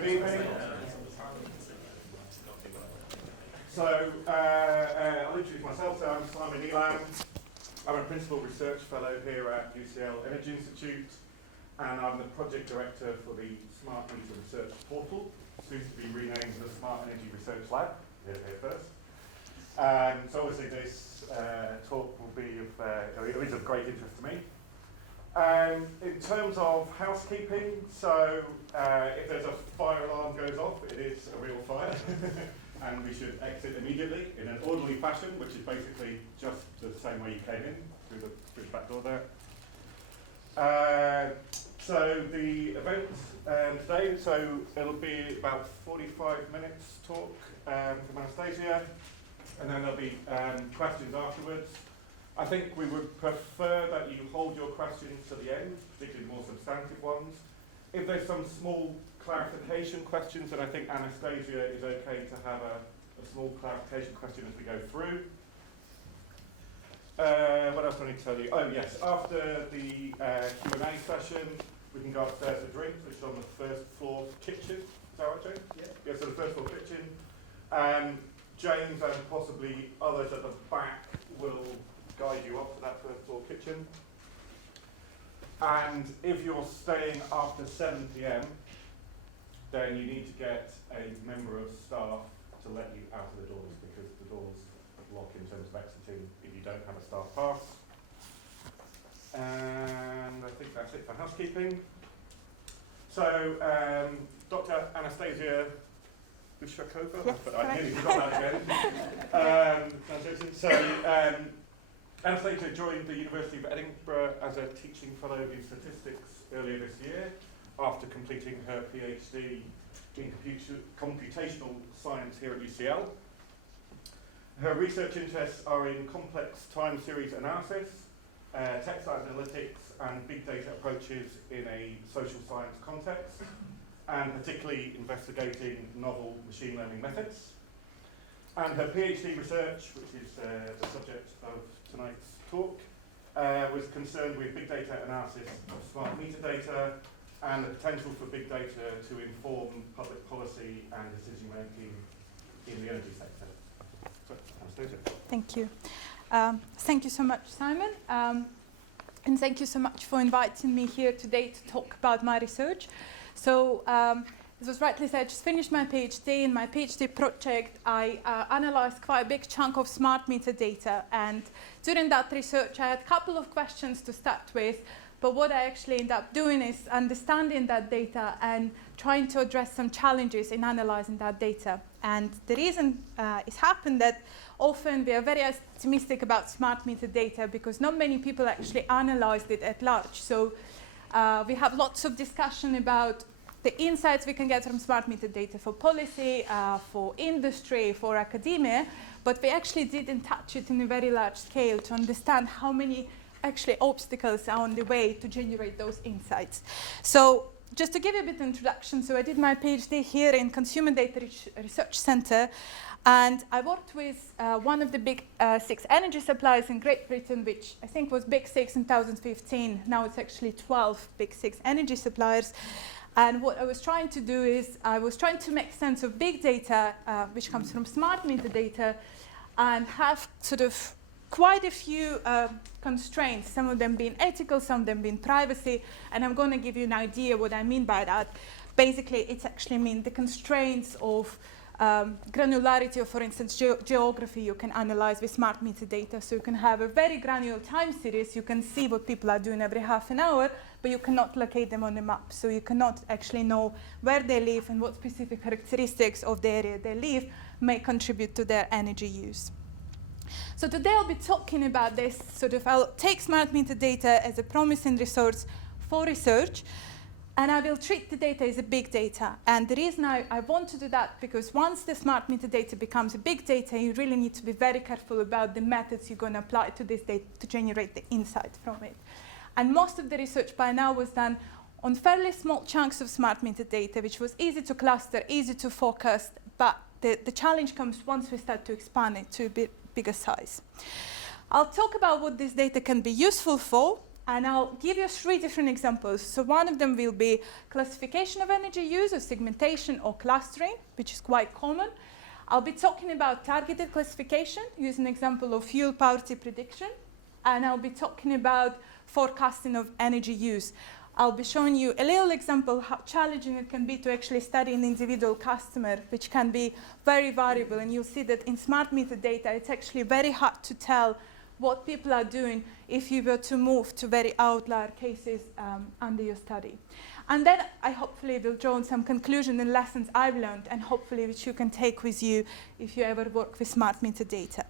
Good evening. So, I'll introduce myself. So I'm Simon Elam. I'm a Principal Research Fellow here at UCL Energy Institute, and I'm the Project Director for the Smart Meter Research Portal, soon to be renamed the Smart Energy Research Lab, here first. So obviously this talk will be it is of great interest to me. In terms of housekeeping, so if there's a fire alarm goes off, it is a real fire, and we should exit immediately in an orderly fashion, which is basically just the same way you came in, through the back door there. So the event today, so it'll be about 45 minutes talk from Anastasia, and then there'll be questions afterwards. I think we would prefer that you hold your questions to the end, particularly more substantive ones. If there's some small clarification questions, then I think Anastasia is okay to have a small clarification question as we go through. What else do I need to tell you? Oh yes, after the Q&A session, we can go upstairs for drinks, which is on the first floor kitchen. Is that right, James? Yeah. Yeah, so the first floor kitchen. James and possibly others at the back will guide you up to that first floor kitchen. And if you're staying after 7 p.m, then you need to get a member of staff to let you out of the doors, because the doors lock in terms of exiting if you don't have a staff pass. And I think that's it for housekeeping. So, Dr. Anastasia Ushakova, yes, but I nearly forgot that again. So, Anastasia joined the University of Edinburgh as a teaching fellow in statistics earlier this year, after completing her PhD in computational science here at UCL. Her research interests are in complex time series analysis, text analytics, and big data approaches in a social science context, and particularly investigating novel machine learning methods. And her PhD research, which is the subject of tonight's talk, was concerned with big data analysis of smart meter data and the potential for big data to inform public policy and decision making in the energy sector. So, Anastasia. Thank you. Thank you so much, Simon. And thank you so much for inviting me here today to talk about my research. So, as was rightly said, I just finished my PhD. In my PhD project, I analyzed quite a big chunk of smart meter data. And during that research, I had a couple of questions to start with. But what I actually ended up doing is understanding that data and trying to address some challenges in analyzing that data. And the reason it's happened that often we are very optimistic about smart meter data because not many people actually analyzed it at large. So we have lots of discussion about the insights we can get from smart meter data for policy, for industry, for academia, but we actually didn't touch it in a very large scale to understand how many actually obstacles are on the way to generate those insights. So just to give you a bit of introduction, so I did my PhD here in Consumer Data Research Centre, and I worked with one of the big 6 energy suppliers in Great Britain, which I think was Big 6 in 2015. Now it's actually 12 Big 6 energy suppliers. And what I was trying to do is I was trying to make sense of big data, which comes from smart meter data, and have sort of quite a few constraints, some of them being ethical, some of them being privacy, and I'm going to give you an idea what I mean by that. Basically, it's actually mean the constraints of granularity of, for instance, geography you can analyze with smart meter data. So you can have a very granular time series, you can see what people are doing every half an hour, but you cannot locate them on the map. So you cannot actually know where they live and what specific characteristics of the area they live may contribute to their energy use. So today I'll be talking about this, sort of I'll take smart meter data as a promising resource for research, and I will treat the data as a big data. And the reason I want to do that, because once the smart meter data becomes a big data, you really need to be very careful about the methods you're going to apply to this data to generate the insight from it. And most of the research by now was done on fairly small chunks of smart meter data, which was easy to cluster, easy to focus, but the challenge comes once we start to expand it to a bit bigger size. I'll talk about what this data can be useful for, And I'll give you 3 different examples. So one of them will be classification of energy use, or segmentation or clustering, which is quite common. I'll be talking about targeted classification, using an example of fuel poverty prediction. And I'll be talking about forecasting of energy use. I'll be showing you a little example how challenging it can be to actually study an individual customer, which can be very variable. And you'll see that in smart meter data, it's actually very hard to tell what people are doing if you were to move to very outlier cases under your study. And then I hopefully will draw on some conclusion and lessons I've learned, and hopefully which you can take with you if you ever work with smart meter data.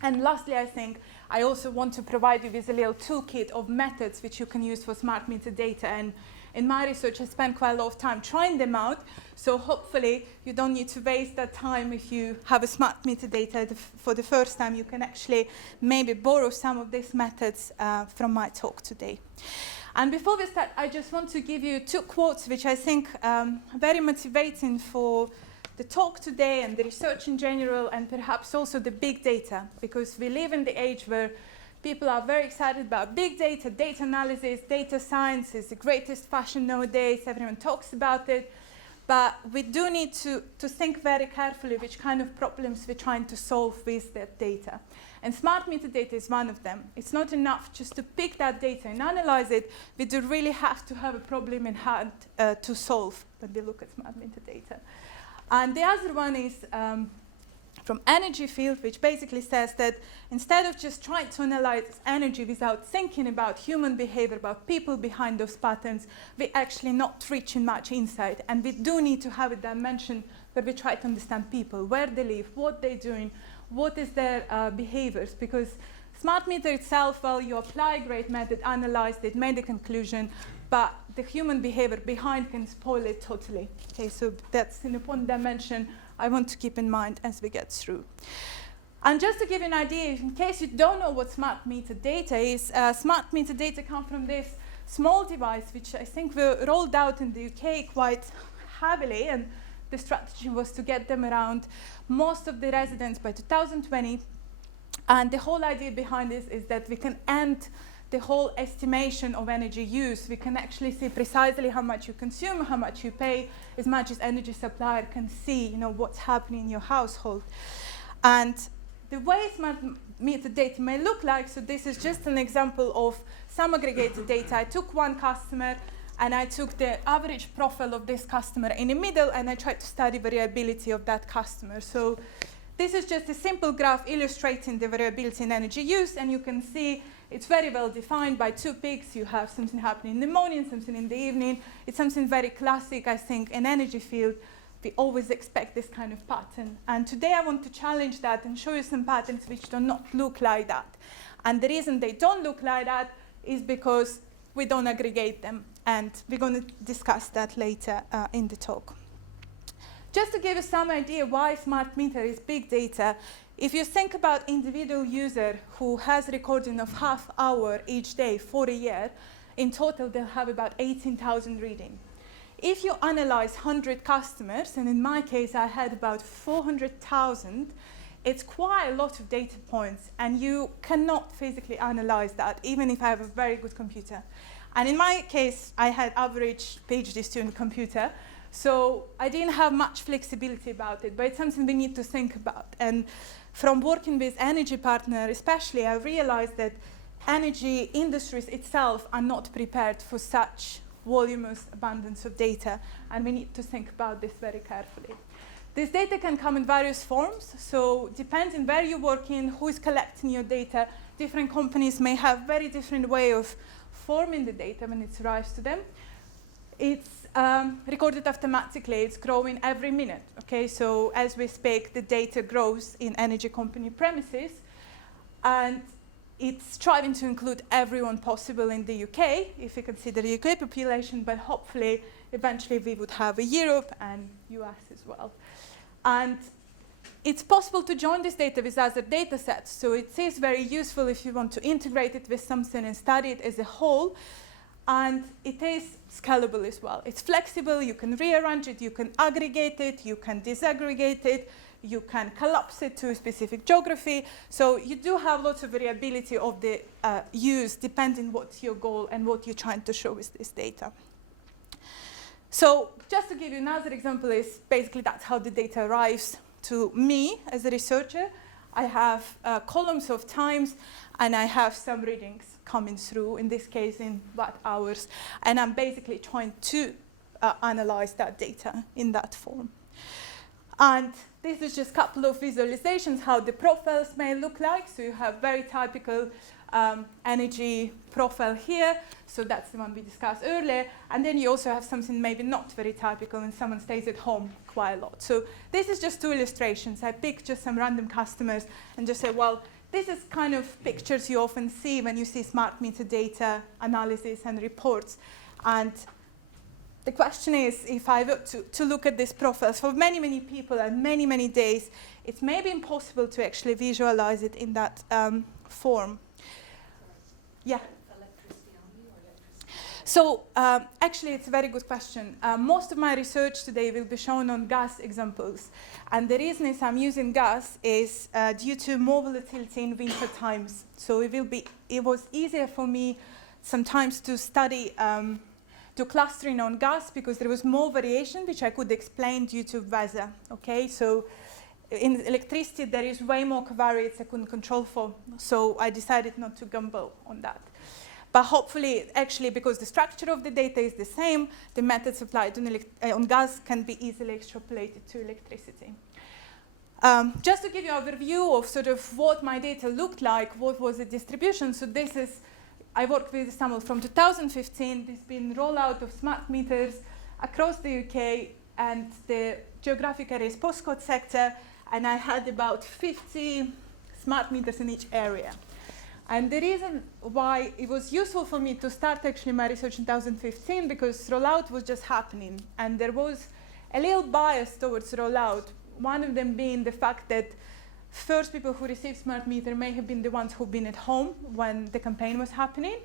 And lastly, I think I also want to provide you with a little toolkit of methods which you can use for smart meter data. And in my research, I spent quite a lot of time trying them out. So hopefully you don't need to waste that time if you have a smart meter data for the first time. You can actually maybe borrow some of these methods from my talk today. And before we start, I just want to give you 2 quotes which I think are very motivating for the talk today and the research in general, and perhaps also the big data, because we live in the age where people are very excited about big data, data analysis, data science is the greatest fashion nowadays, everyone talks about it, but we do need to think very carefully which kind of problems we're trying to solve with that data. And smart meter data is one of them. It's not enough just to pick that data and analyze it, we do really have to have a problem in hand to solve when we look at smart meter data. And the other one is from energy field, which basically says that instead of just trying to analyze energy without thinking about human behavior, about people behind those patterns, we're actually not reaching much insight. And we do need to have a dimension where we try to understand people, where they live, what they're doing, what is their behaviors. Because smart meter itself, well, you apply a great method, analyzed it, made a conclusion, but the human behavior behind can spoil it totally. Okay, so that's an important dimension I want to keep in mind as we get through. And just to give you an idea, in case you don't know what smart meter data is, smart meter data come from this small device, which I think were rolled out in the UK quite heavily, and the strategy was to get them around most of the residents by 2020. And the whole idea behind this is that we can end the whole estimation of energy use. We can actually see precisely how much you consume, how much you pay, as much as energy supplier can see, what's happening in your household. And the way smart meter data may look like, so this is just an example of some aggregated data. I took one customer and I took the average profile of this customer in the middle, and I tried to study variability of that customer. So this is just a simple graph illustrating the variability in energy use, and you can see it's very well defined by 2 peaks. You have something happening in the morning, something in the evening. It's something very classic, I think, in energy field. We always expect this kind of pattern. And today I want to challenge that and show you some patterns which do not look like that. And the reason they don't look like that is because we don't aggregate them. And we're going to discuss that later in the talk. Just to give you some idea why smart meter is big data, if you think about individual user who has recording of half hour each day for a year, in total they'll have about 18,000 reading. If you analyze 100 customers, and in my case I had about 400,000, it's quite a lot of data points, and you cannot physically analyze that, even if I have a very good computer. And in my case, I had average PhD student computer, so I didn't have much flexibility about it, but it's something we need to think about. And from working with energy partner especially, I realized that energy industries itself are not prepared for such voluminous abundance of data, and we need to think about this very carefully. This data can come in various forms, so depends on where you work in, who is collecting your data. Different companies may have very different way of forming the data when it arrives to them. It's recorded automatically, it's growing every minute, okay? So as we speak, the data grows in energy company premises, and it's striving to include everyone possible in the UK, if you consider the UK population, but hopefully, eventually we would have a Europe and US as well. And it's possible to join this data with other data sets, so it is very useful if you want to integrate it with something and study it as a whole. And it is scalable as well. It's flexible, you can rearrange it, you can aggregate it, you can disaggregate it. You can collapse it to a specific geography. So you do have lots of variability of the use depending what's your goal and what you're trying to show with this data. So just to give you another example is basically that's how the data arrives to me as a researcher. I have columns of times and I have some readings coming through, in this case in watt hours, and I'm basically trying to analyze that data in that form. And this is just a couple of visualizations how the profiles may look like. So you have very typical energy profile here. So that's the one we discussed earlier. And then you also have something maybe not very typical when someone stays at home quite a lot. So this is just two illustrations. I picked just some random customers and just say, well, this is kind of pictures you often see when you see smart meter data analysis and reports. And the question is, if I were to look at these profiles for many, many people and many, many days, it's maybe impossible to actually visualize it in that form. Yeah? Electricity only or electricity? So actually, it's a very good question. Most of my research today will be shown on gas examples. And the reason is I'm using gas is due to more volatility in winter times. So it was easier for me sometimes to study to clustering on gas because there was more variation, which I could explain due to weather. Okay, so in electricity there is way more covariates I couldn't control for, so I decided not to gamble on that. But hopefully, actually, because the structure of the data is the same, the methods applied on gas can be easily extrapolated to electricity. Just to give you an overview of sort of what my data looked like, what was the distribution. So this is I worked with a sample from 2015. There's been rollout of smart meters across the UK and the geographic areas postcode sector, and I had about 50 smart meters in each area. And the reason why it was useful for me to start actually my research in 2015 because rollout was just happening, and there was a little bias towards rollout. One of them being the fact that first people who received smart meter may have been the ones who've been at home when the campaign was happening.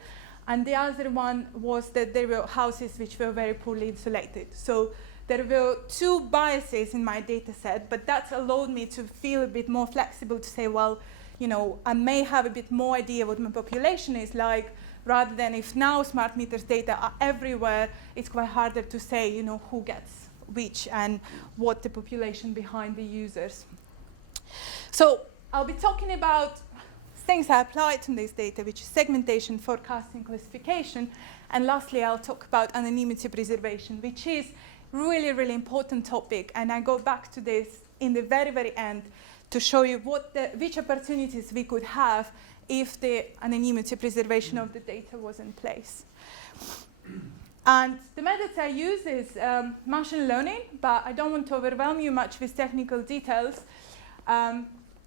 And the other one was that there were houses which were very poorly insulated. So there were two biases in my data set, but that allowed me to feel a bit more flexible to say, well, you know, I may have a bit more idea what my population is like, rather than if now smart meters data are everywhere, it's quite harder to say, you know, who gets which and what the population behind the users. So I'll be talking about things I applied to this data, which is segmentation, forecasting, classification. And lastly, I'll talk about anonymity preservation, which is really, really important topic. And I go back to this in the very, very end to show you which opportunities we could have if the anonymity preservation of the data was in place. And the methods I use is machine learning, but I don't want to overwhelm you much with technical details.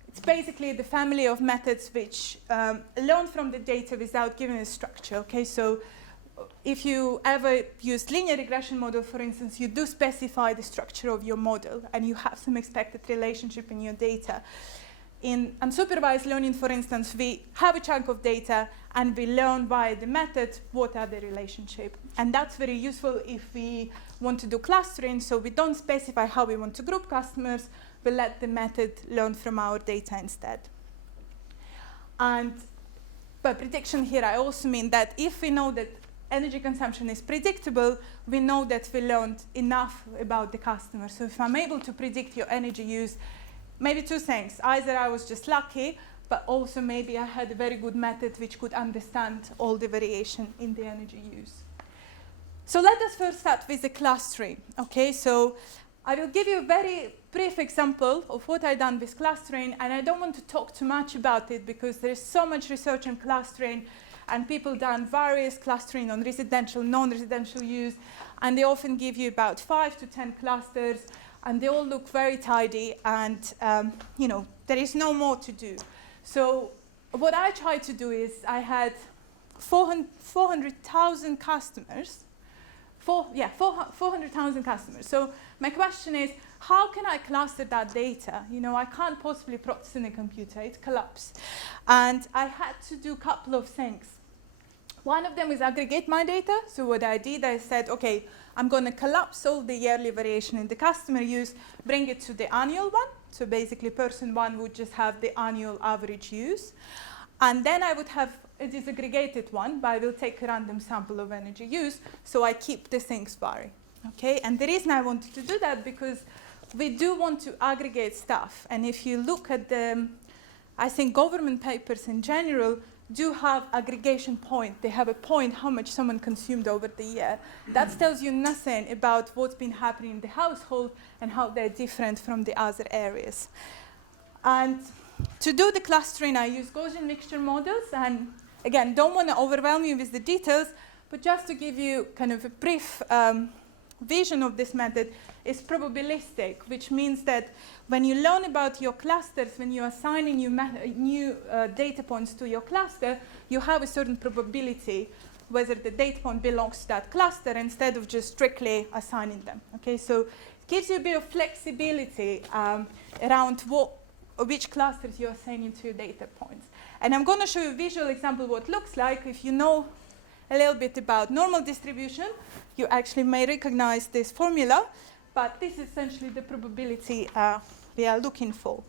It's basically the family of methods which learn from the data without giving a structure. Okay, so if you ever use linear regression model, for instance, you do specify the structure of your model, and you have some expected relationship in your data. In unsupervised learning, for instance, we have a chunk of data, and we learn via the method what are the relationship. And that's very useful if we want to do clustering, so we don't specify how we want to group customers, we let the method learn from our data instead. And by prediction here, I also mean that if we know that energy consumption is predictable, we know that we learned enough about the customer. So if I'm able to predict your energy use, maybe two things. Either I was just lucky, but also maybe I had a very good method which could understand all the variation in the energy use. So let us first start with the clustering. Okay, so I will give you a very brief example of what I've done with clustering, and I don't want to talk too much about it because there is so much research on clustering, and people done various clustering on residential, non-residential use, and they often give you about 5 to 10 clusters, and they all look very tidy, and you know, there is no more to do. So what I tried to do is I had 400,000 customers. 400,000 customers. So my question is, how can I cluster that data? You know, I can't possibly process in a computer, it collapsed. And I had to do a couple of things. One of them is aggregate my data. So what I did, I said, okay, I'm going to collapse all the yearly variation in the customer use, bring it to the annual one. So basically, person 1 would just have the annual average use. And then I would have a disaggregated one, but I will take a random sample of energy use, so I keep the things vary. Okay? And the reason I wanted to do that, because we do want to aggregate stuff. And if you look at the, I think government papers in general do have aggregation point. They have a point how much someone consumed over the year. That tells you nothing about what's been happening in the household and how they're different from the other areas. And to do the clustering, I use Gaussian mixture models. And again, don't want to overwhelm you with the details, but just to give you kind of a brief vision of this method, is probabilistic, which means that when you learn about your clusters, when you are assigning new data points to your cluster, you have a certain probability whether the data point belongs to that cluster instead of just strictly assigning them. Okay, so it gives you a bit of flexibility around which clusters you're assigning to your data points. And I'm going to show you a visual example of what it looks like. If you know a little bit about normal distribution, you actually may recognize this formula. But this is essentially the probability we are looking for.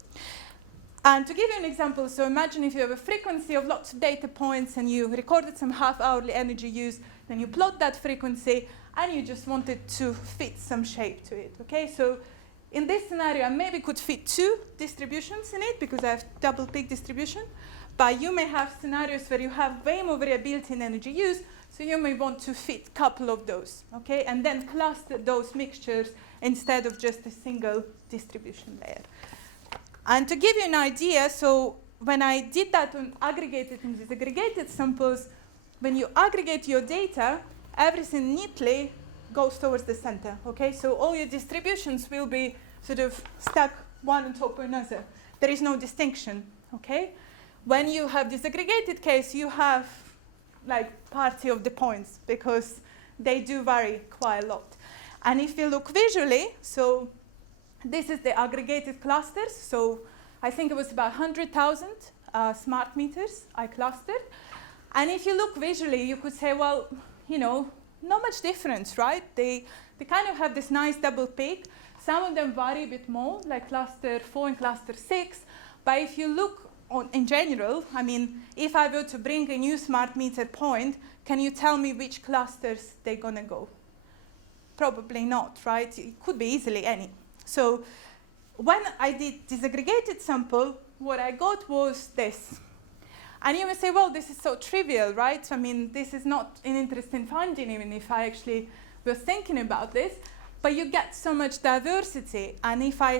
And to give you an example, so imagine if you have a frequency of lots of data points and you recorded some half-hourly energy use, then you plot that frequency and you just wanted to fit some shape to it. Okay, so in this scenario, I maybe could fit 2 distributions in it because I have double peak distribution. But you may have scenarios where you have way more variability in energy use, so you may want to fit a couple of those, okay, and then cluster those mixtures instead of just a single distribution layer. And to give you an idea, so when I did that on aggregated and disaggregated samples, when you aggregate your data, everything neatly goes towards the center, okay? So all your distributions will be sort of stacked one on top of another. There is no distinction, okay? When you have disaggregated case, you have like party of the points because they do vary quite a lot. And if you look visually, so this is the aggregated clusters. So I think it was about 100,000 smart meters I clustered. And if you look visually, you could say, well, you know, not much difference, right? They kind of have this nice double peak. Some of them vary a bit more, like cluster 4 and cluster 6. But if you look in general, I mean, if I were to bring a new smart meter point, can you tell me which clusters they're going to go? Probably not, right? It could be easily any. So when I did disaggregated sample, what I got was this. And you may say, well, this is so trivial, right? I mean, this is not an interesting finding, even if I actually was thinking about this. But you get so much diversity. And if I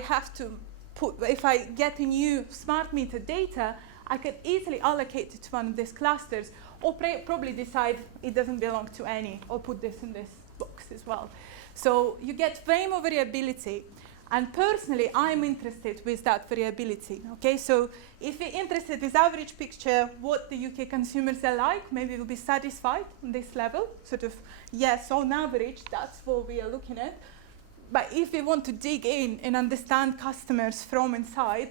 get a new smart meter data, I could easily allocate it to one of these clusters, or probably decide it doesn't belong to any, or put this in this box as well. So you get way more variability. And personally, I'm interested with that variability. Okay, so if you're interested with average picture, what the UK consumers are like, maybe we'll be satisfied on this level. Sort of, yes, on average, that's what we are looking at. But if we want to dig in and understand customers from inside,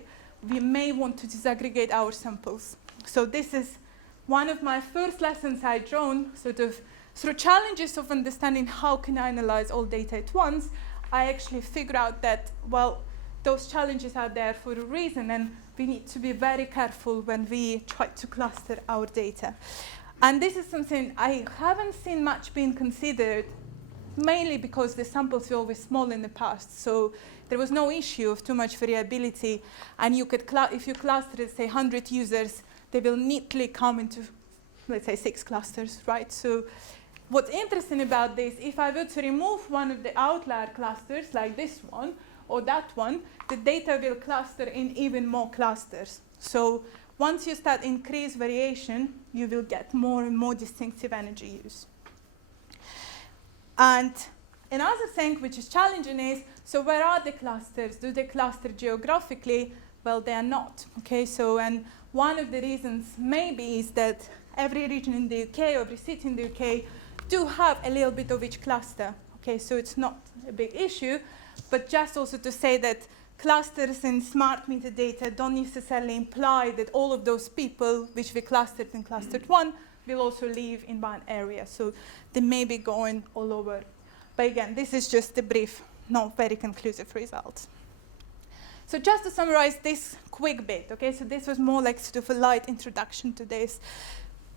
we may want to disaggregate our samples. So this is one of my first lessons I drawn, sort of through challenges of understanding how can I analyze all data at once. I actually figured out that, well, those challenges are there for a reason, and we need to be very careful when we try to cluster our data. And this is something I haven't seen much being considered, mainly because the samples were always small in the past. So there was no issue of too much variability. And you could, if you cluster, say, 100 users, they will neatly come into, let's say, 6 clusters, right? So what's interesting about this, if I were to remove one of the outlier clusters, like this one or that one, the data will cluster in even more clusters. So once you start increase variation, you will get more and more distinctive energy use. And another thing which is challenging is, so where are the clusters? Do they cluster geographically? Well, they are not. Okay, so and one of the reasons maybe is that every region in the UK, or every city in the UK, do have a little bit of each cluster. Okay, so it's not a big issue, but just also to say that clusters in smart meter data don't necessarily imply that all of those people which we clustered in clustered 1 will also live in one area. So they may be going all over. But again, this is just a brief, not very conclusive result. So just to summarize this quick bit, okay, so this was more like sort of a light introduction to this.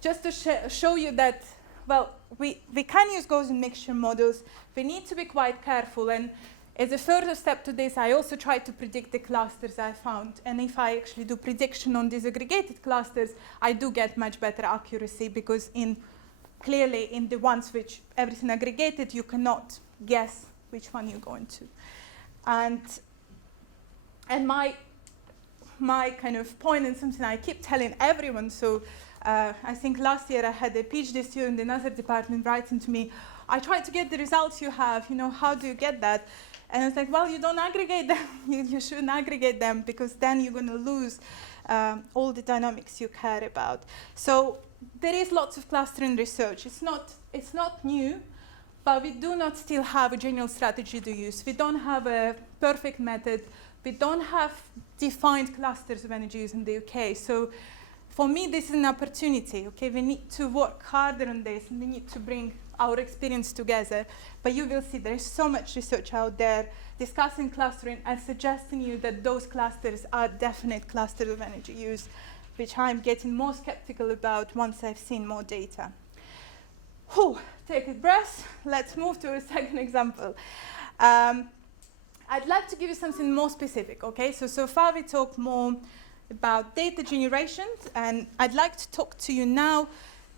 Just to show you that, well, we can use Gaussian mixture models. We need to be quite careful, and as a further step to this, I also try to predict the clusters I found. And if I actually do prediction on these aggregated clusters, I do get much better accuracy, because clearly in the ones which everything aggregated, you cannot guess which one you're going to. And my kind of point, and something I keep telling everyone, so I think last year I had a PhD student in another department writing to me, I tried to get the results you have, how do you get that? And I was like, well, you don't aggregate them. you shouldn't aggregate them, because then you're going to lose all the dynamics you care about. So there is lots of clustering research. It's not new, but we do not still have a general strategy to use. We don't have a perfect method. We don't have defined clusters of energy use in the UK. So for me, this is an opportunity. Okay, we need to work harder on this, and we need to bring our experience together. But you will see there is so much research out there discussing clustering and suggesting you that those clusters are definite clusters of energy use, which I'm getting more skeptical about once I've seen more data. Whew, take a breath. Let's move to a second example. I'd like to give you something more specific, okay? So far we talked more about data generation, and I'd like to talk to you now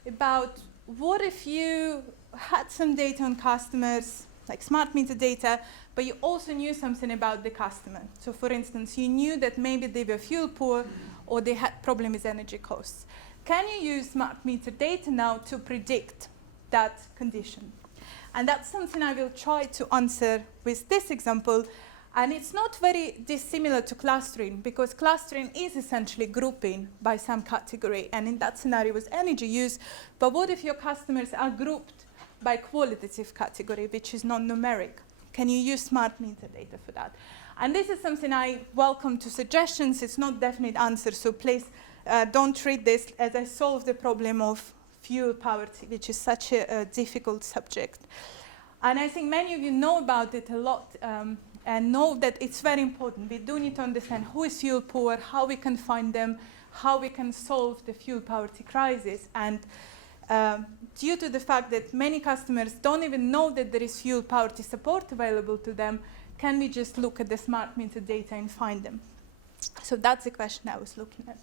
about what if you had some data on customers, like smart meter data, but you also knew something about the customer. So for instance, you knew that maybe they were fuel poor or they had problem with energy costs. Can you use smart meter data now to predict that condition? And that's something I will try to answer with this example. And it's not very dissimilar to clustering, because clustering is essentially grouping by some category, and in that scenario was energy use. But what if your customers are grouped by qualitative category, which is non-numeric? Can you use smart meter data for that? And this is something I welcome to suggestions. It's not definite answer, so please don't treat this as I solve the problem of fuel poverty, which is such a difficult subject. And I think many of you know about it a lot, and know that it's very important. We do need to understand who is fuel poor, how we can find them, how we can solve the fuel poverty crisis. And due to the fact that many customers don't even know that there is fuel poverty support available to them, can we just look at the smart meter data and find them? So that's the question I was looking at.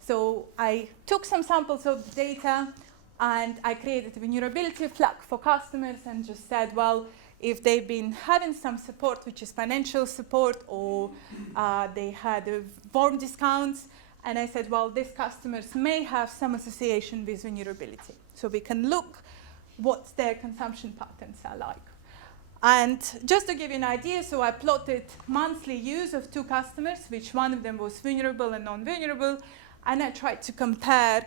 So I took some samples of data, and I created a vulnerability flag for customers and just said, well, if they've been having some support, which is financial support, or they had warm discounts, and I said, well, these customers may have some association with vulnerability. So we can look what their consumption patterns are like. And just to give you an idea, so I plotted monthly use of two customers, which one of them was vulnerable and non-vulnerable, and I tried to compare,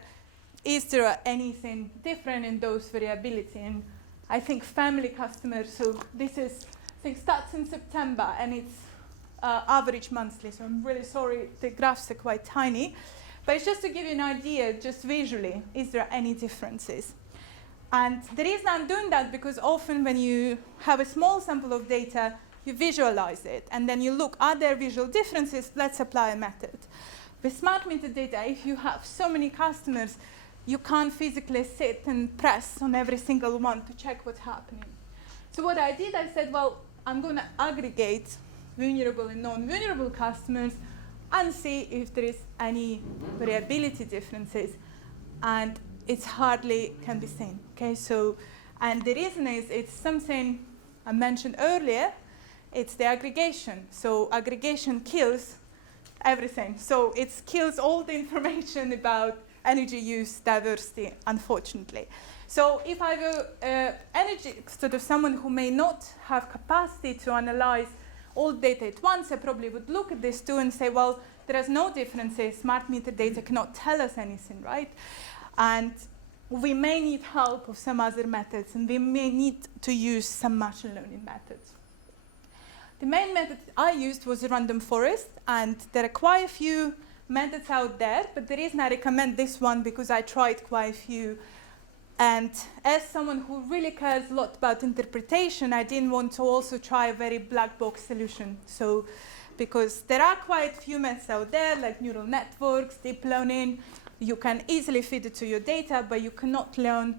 is there anything different in those variability? And I think family customers, so this is, I think starts in September, and it's average monthly, so I'm really sorry, the graphs are quite tiny. But it's just to give you an idea, just visually, is there any differences? And the reason I'm doing that, because often when you have a small sample of data, you visualize it, and then you look, are there visual differences? Let's apply a method. With smart meter data, if you have so many customers, you can't physically sit and press on every single one to check what's happening. So what I did, I said, well, I'm going to aggregate vulnerable and non-vulnerable customers and see if there is any variability differences. And it's hardly can be seen. Okay, so, and the reason is it's something I mentioned earlier. It's the aggregation. So aggregation kills everything. So it kills all the information about energy use diversity, unfortunately. So if I were sort of someone who may not have capacity to analyze all data at once, I probably would look at this too and say, well, there is no differences. Smart meter data cannot tell us anything, right? And we may need help of some other methods, and we may need to use some machine learning methods. The main method I used was a random forest, and there are quite a few methods out there, but the reason I recommend this one because I tried quite a few. And as someone who really cares a lot about interpretation, I didn't want to also try a very black box solution. So, because there are quite few methods out there, like neural networks, deep learning. You can easily feed it to your data, but you cannot learn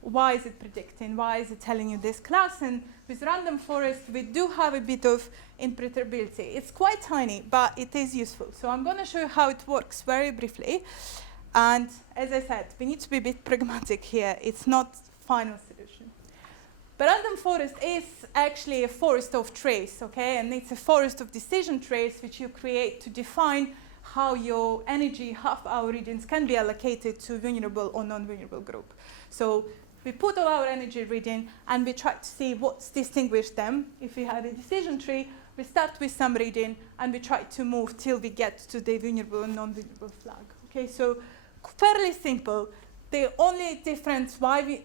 why is it predicting, why is it telling you this class. And with random forest, we do have a bit of interpretability. It's quite tiny, but it is useful. So I'm going to show you how it works very briefly. And as I said, we need to be a bit pragmatic here. It's not final solution. But random forest is actually a forest of trace, okay? And it's a forest of decision trace which you create to define how your energy half-hour regions can be allocated to vulnerable or non-vulnerable group. So we put all our energy reading and we try to see what's distinguished them. If we had a decision tree, we start with some reading and we try to move till we get to the vulnerable and non-vulnerable flag. Okay, so fairly simple. The only difference why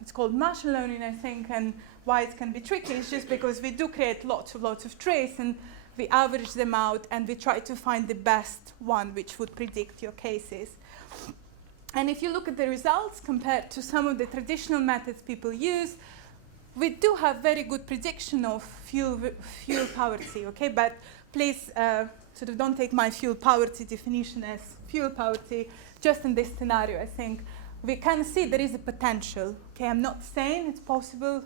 it's called machine learning, I think, and why it can be tricky is just because we do create lots of trace and we average them out and we try to find the best one which would predict your cases. And if you look at the results compared to some of the traditional methods people use, we do have very good prediction of fuel poverty, okay? But please sort of don't take my fuel poverty definition as fuel poverty. Just in this scenario, I think we can see there is a potential, okay? I'm not saying it's possible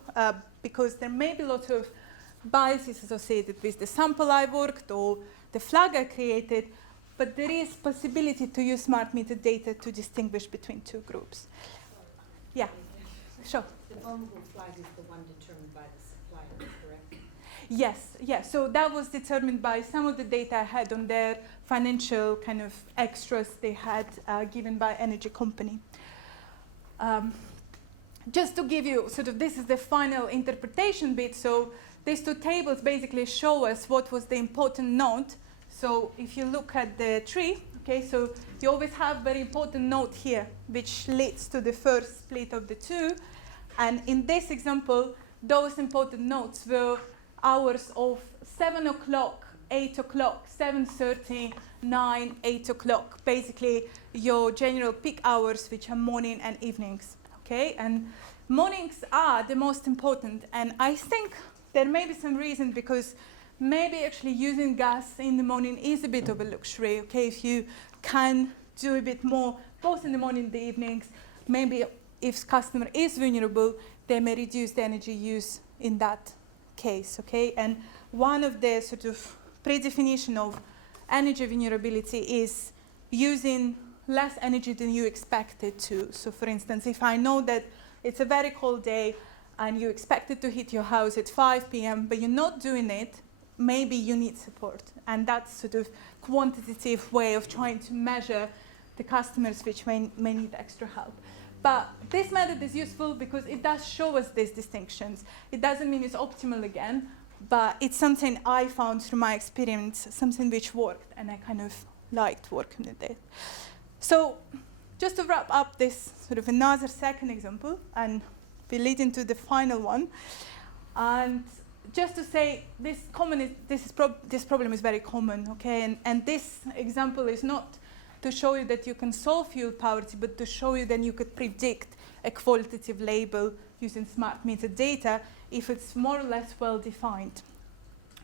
because there may be lots of biases associated with the sample I worked or the flag I created, but there is possibility to use smart meter data to distinguish between two groups. Yeah, sure. The vulnerable flag is the one determined by the supplier, correct? Yes. So that was determined by some of the data I had on their financial kind of extras they had given by energy company. Just to give you sort of, this is the final interpretation bit. So these two tables basically show us what was the important node. So if you look at the tree, okay, so you always have very important node here, which leads to the first split of the two. And in this example, those important nodes were hours of 7 o'clock, 8 o'clock, 7:30, 9, 8 o'clock, basically your general peak hours, which are morning and evenings, okay? And mornings are the most important. And I think there may be some reason because maybe actually using gas in the morning is a bit of a luxury, okay? If you can do a bit more, both in the morning and the evenings, maybe if customer is vulnerable, they may reduce the energy use in that case, okay? And one of the sort of predefinition of energy vulnerability is using less energy than you expected to. So for instance, if I know that it's a very cold day and you expected to hit your house at 5 p.m., but you're not doing it, maybe you need support. And that's sort of quantitative way of trying to measure the customers which may need extra help. But this method is useful because it does show us these distinctions. It doesn't mean it's optimal again, but it's something I found through my experience, something which worked, and I kind of liked working with it. So just to wrap up this sort of another second example, and we lead into the final one. And just to say, this problem is very common, okay? And this example is not to show you that you can solve fuel poverty, but to show you that you could predict a qualitative label using smart meter data if it's more or less well defined.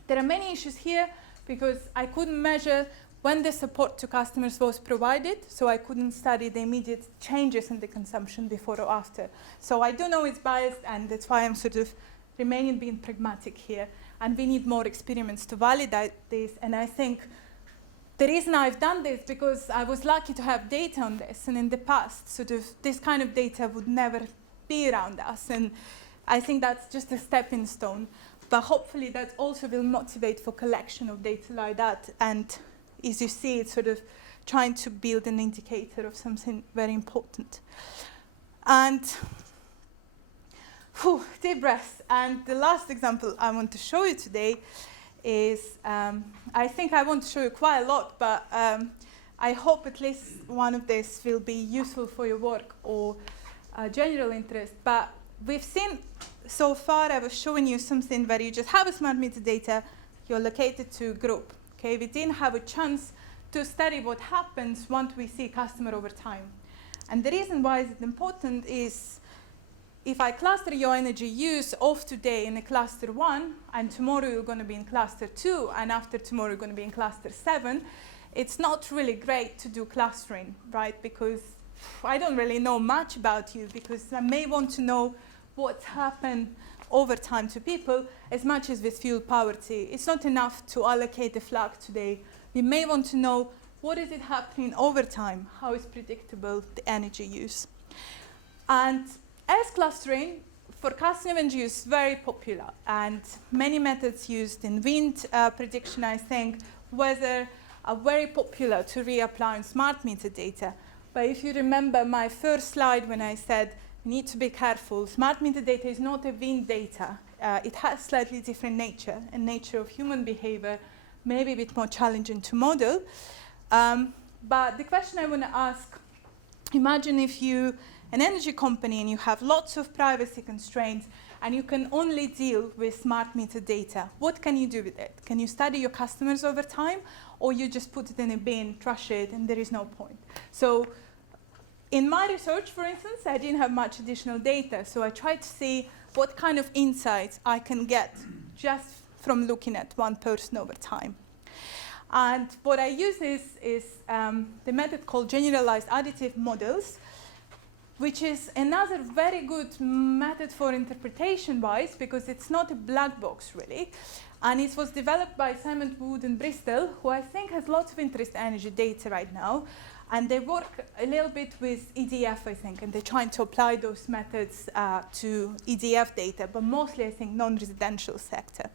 There are many issues here because I couldn't measure when the support to customers was provided, so I couldn't study the immediate changes in the consumption before or after. So I do know it's biased, and that's why I'm sort of remaining being pragmatic here. And we need more experiments to validate this. And I think the reason I've done this because I was lucky to have data on this, and in the past, sort of this kind of data would never be around us. And I think that's just a stepping stone. But hopefully that also will motivate for collection of data like that. And as you see, it's sort of trying to build an indicator of something very important. And deep breaths. And the last example I want to show you today is, I think I want to show you quite a lot, but I hope at least one of these will be useful for your work or general interest. But we've seen so far, I was showing you something where you just have a smart meter data, you're allocated to a group. Okay, we didn't have a chance to study what happens once we see customer over time. And the reason why it's important is if I cluster your energy use of today in a cluster 1, and tomorrow you're going to be in cluster 2, and after tomorrow you're going to be in cluster 7, it's not really great to do clustering, right? Because I don't really know much about you, because I may want to know what's happened over time to people as much as with fuel poverty. It's not enough to allocate the flag today. We may want to know what is it happening over time, how is predictable the energy use. And as clustering, forecasting of energy use is very popular, and many methods used in wind prediction, I think, weather are very popular to reapply on smart meter data. But if you remember my first slide when I said we need to be careful, smart meter data is not a wind data. It has slightly different nature, and nature of human behavior may be a bit more challenging to model. But the question I want to ask, imagine if you an energy company and you have lots of privacy constraints and you can only deal with smart meter data. What can you do with it? Can you study your customers over time, or you just put it in a bin, trash it, and there is no point? So in my research, for instance, I didn't have much additional data, so I tried to see what kind of insights I can get just from looking at one person over time. And what I use is the method called Generalised Additive models, which is another very good method for interpretation-wise, because it's not a black box, really. And it was developed by Simon Wood in Bristol, who I think has lots of interest in energy data right now. And they work a little bit with EDF, I think, and they're trying to apply those methods to EDF data, but mostly, I think, non-residential sector.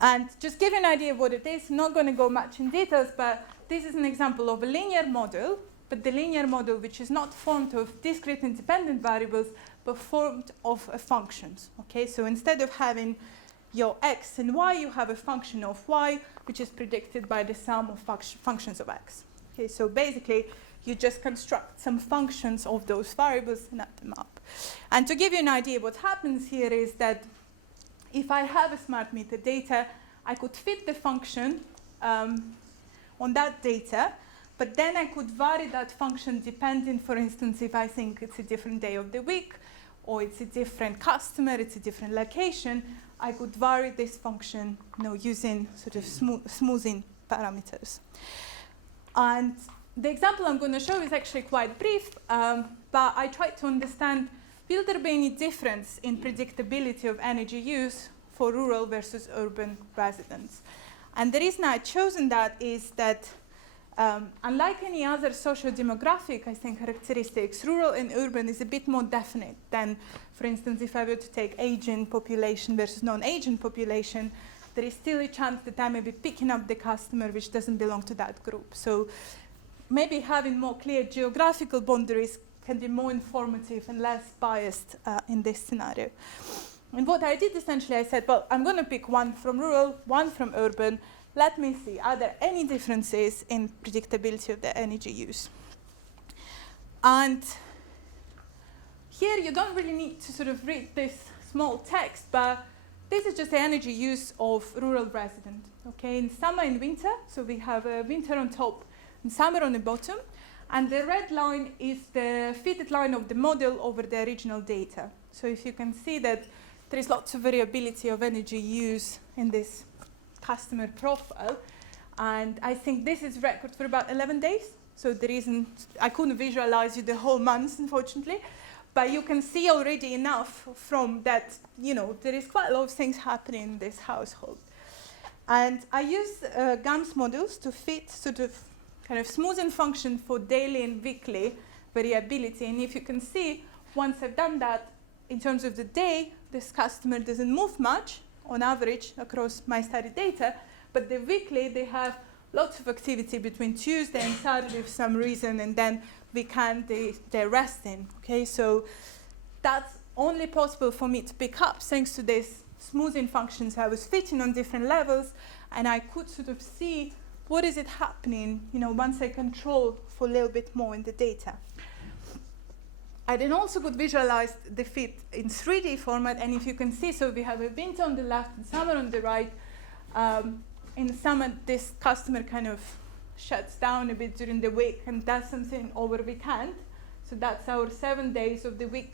And just give you an idea of what it is, I'm not going to go much in details, but this is an example of a linear model, but the linear model which is not formed of discrete independent variables, but formed of functions. Okay, so instead of having your x and y, you have a function of y, which is predicted by the sum of functions of x. Okay, so basically, you just construct some functions of those variables and add them up. And to give you an idea, what happens here is that if I have a smart meter data, I could fit the function on that data, but then I could vary that function depending, for instance, if I think it's a different day of the week, or it's a different customer, it's a different location, I could vary this function, using sort of smoothing parameters. And the example I'm going to show is actually quite brief, but I tried to understand, will there be any difference in predictability of energy use for rural versus urban residents? And the reason I've chosen that is that unlike any other socio-demographic, I think, characteristics, rural and urban is a bit more definite than, for instance, if I were to take aging population versus non-aging population, there is still a chance that I may be picking up the customer which doesn't belong to that group. So maybe having more clear geographical boundaries can be more informative and less biased in this scenario. And what I did essentially, I said, well, I'm going to pick one from rural, one from urban. Let me see, are there any differences in predictability of the energy use? And here you don't really need to sort of read this small text, but this is just the energy use of rural resident. Okay, in summer and winter, so we have a winter on top and summer on the bottom, and the red line is the fitted line of the model over the original data. So if you can see that there is lots of variability of energy use in this customer profile, and I think this is record for about 11 days. So the reason I couldn't visualize you the whole month, unfortunately, but you can see already enough from that, there is quite a lot of things happening in this household. And I use GAMS models to fit sort of kind of smoothing function for daily and weekly variability. And if you can see, once I've done that, in terms of the day, this customer doesn't move much on average across my study data, but the weekly, they have lots of activity between Tuesday and Saturday for some reason, and then weekend, they're resting. Okay, so that's only possible for me to pick up thanks to these smoothing functions I was fitting on different levels, and I could sort of see what is it happening, once I control for a little bit more in the data. I then also could visualize the fit in 3D format, and if you can see, so we have a winter on the left and summer on the right. In the summer, this customer kind of shuts down a bit during the week and does something over weekend. So that's our 7 days of the week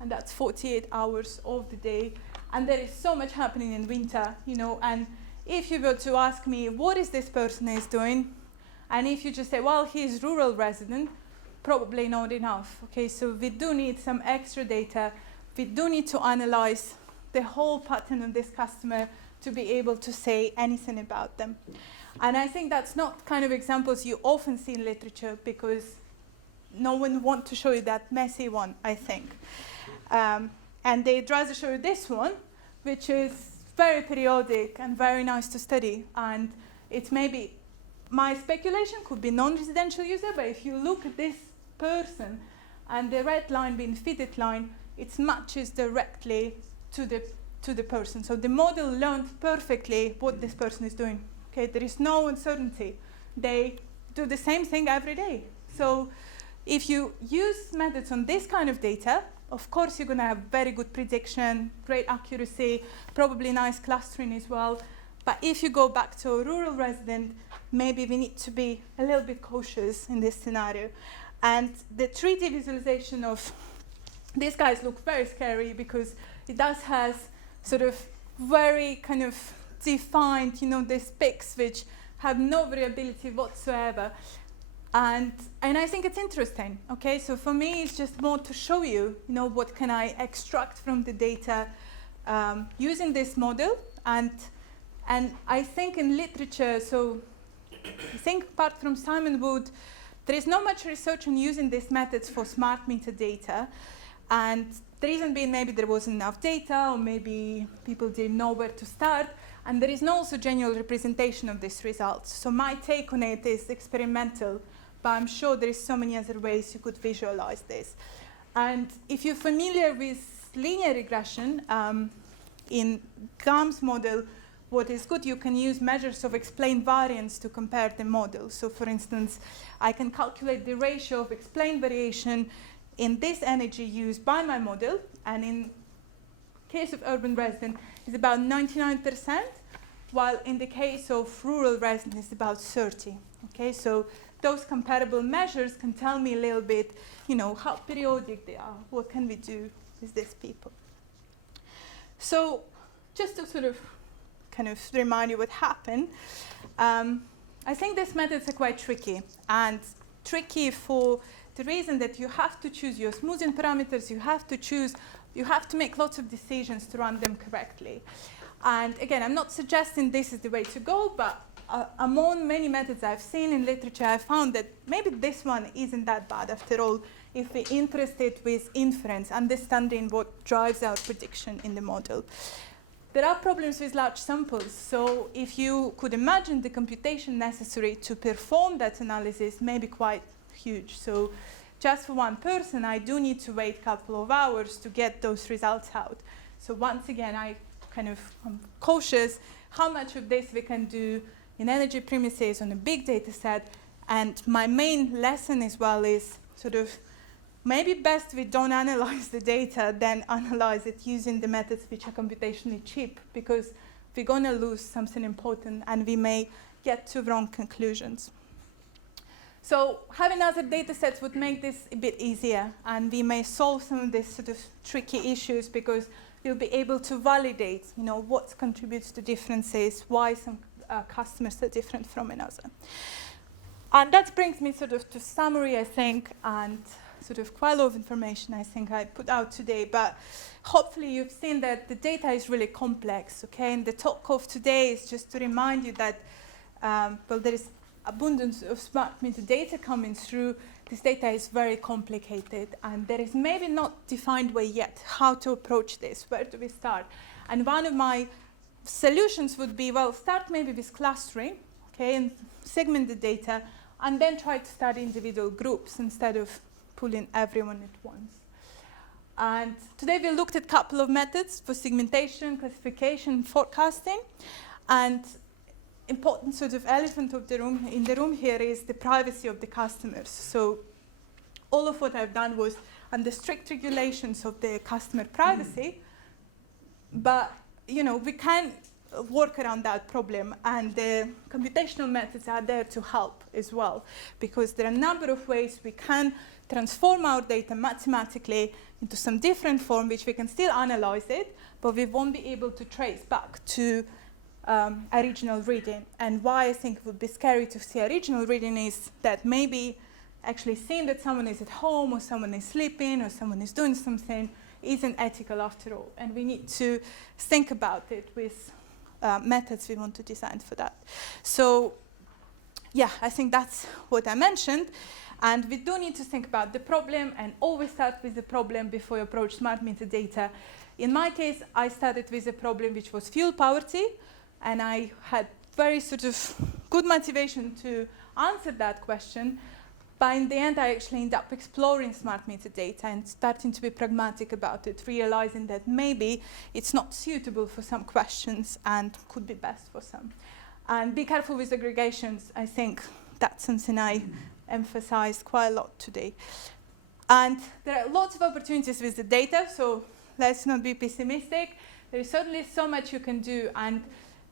and that's 48 hours of the day. And there is so much happening in winter, and if you were to ask me, what is this person is doing? And if you just say, well, he's rural resident, probably not enough. Okay, so we do need some extra data. We do need to analyze the whole pattern of this customer to be able to say anything about them. And I think that's not kind of examples you often see in literature, because no one wants to show you that messy one, I think. And they'd rather show you this one, which is very periodic and very nice to study. And it's maybe, my speculation could be non-residential user, but if you look at this person and the red line being fitted line, it matches directly to the person. So the model learned perfectly what this person is doing. Okay, there is no uncertainty. They do the same thing every day. So if you use methods on this kind of data, of course you're going to have very good prediction, great accuracy, probably nice clustering as well. But if you go back to a rural resident, maybe we need to be a little bit cautious in this scenario. And the 3D visualization of these guys look very scary, because it does has sort of very kind of defined, these peaks which have no variability whatsoever. And I think it's interesting, okay? So for me, it's just more to show you, what can I extract from the data using this model. And I think in literature, so I think apart from Simon Wood, there is not much research on using these methods for smart meter data. And the reason being, maybe there wasn't enough data, or maybe people didn't know where to start. And there is no also general representation of these results. So my take on it is experimental, but I'm sure there is so many other ways you could visualize this. And if you're familiar with linear regression, in GAM's model, what is good, you can use measures of explained variance to compare the models. So for instance, I can calculate the ratio of explained variation in this energy used by my model, and in case of urban resident, it's about 99%, while in the case of rural resident, it's about 30. Okay, so those comparable measures can tell me a little bit, how periodic they are. What can we do with these people? So just to sort of kind of remind you what happened, I think these methods are quite tricky, and tricky for the reason that you have to choose your smoothing parameters, you have to make lots of decisions to run them correctly. And again, I'm not suggesting this is the way to go, but among many methods I've seen in literature, I found that maybe this one isn't that bad after all, if we're interested with inference, understanding what drives our prediction in the model. There are problems with large samples, so if you could imagine the computation necessary to perform that analysis may be quite huge. So just for one person, I do need to wait a couple of hours to get those results out. So once again, I'm cautious how much of this we can do in energy premises on a big data set. And my main lesson as well is sort of maybe best we don't analyze the data than analyze it using the methods which are computationally cheap, because we're going to lose something important and we may get to wrong conclusions. So having other data sets would make this a bit easier, and we may solve some of these sort of tricky issues, because we'll be able to validate, what contributes to differences, why some customers are different from another. And that brings me sort of to summary, I think, and sort of quite a lot of information I think I put out today, but hopefully you've seen that the data is really complex, okay? And the talk of today is just to remind you that, there is abundance of smart meter data coming through. This data is very complicated, and there is maybe not defined way yet how to approach this. Where do we start? And one of my solutions would be, well, start maybe with clustering, okay, and segment the data, and then try to study individual groups instead of pulling everyone at once. And today we looked at a couple of methods for segmentation, classification, forecasting. And important sort of elephant of the room in the room here is the privacy of the customers. So all of what I've done was under strict regulations of the customer privacy, but we can work around that problem, and the computational methods are there to help as well, because there are a number of ways we can transform our data mathematically into some different form, which we can still analyze it, but we won't be able to trace back to original reading. And why I think it would be scary to see original reading is that maybe actually seeing that someone is at home or someone is sleeping or someone is doing something isn't ethical after all. And we need to think about it with methods we want to design for that. So yeah, I think that's what I mentioned. And we do need to think about the problem and always start with the problem before you approach smart meter data. In my case, I started with a problem which was fuel poverty, and I had very sort of good motivation to answer that question. But in the end, I actually ended up exploring smart meter data and starting to be pragmatic about it, realizing that maybe it's not suitable for some questions and could be best for some. And be careful with aggregations. I think that's something I emphasized quite a lot today. And there are lots of opportunities with the data, so let's not be pessimistic. There is certainly so much you can do, and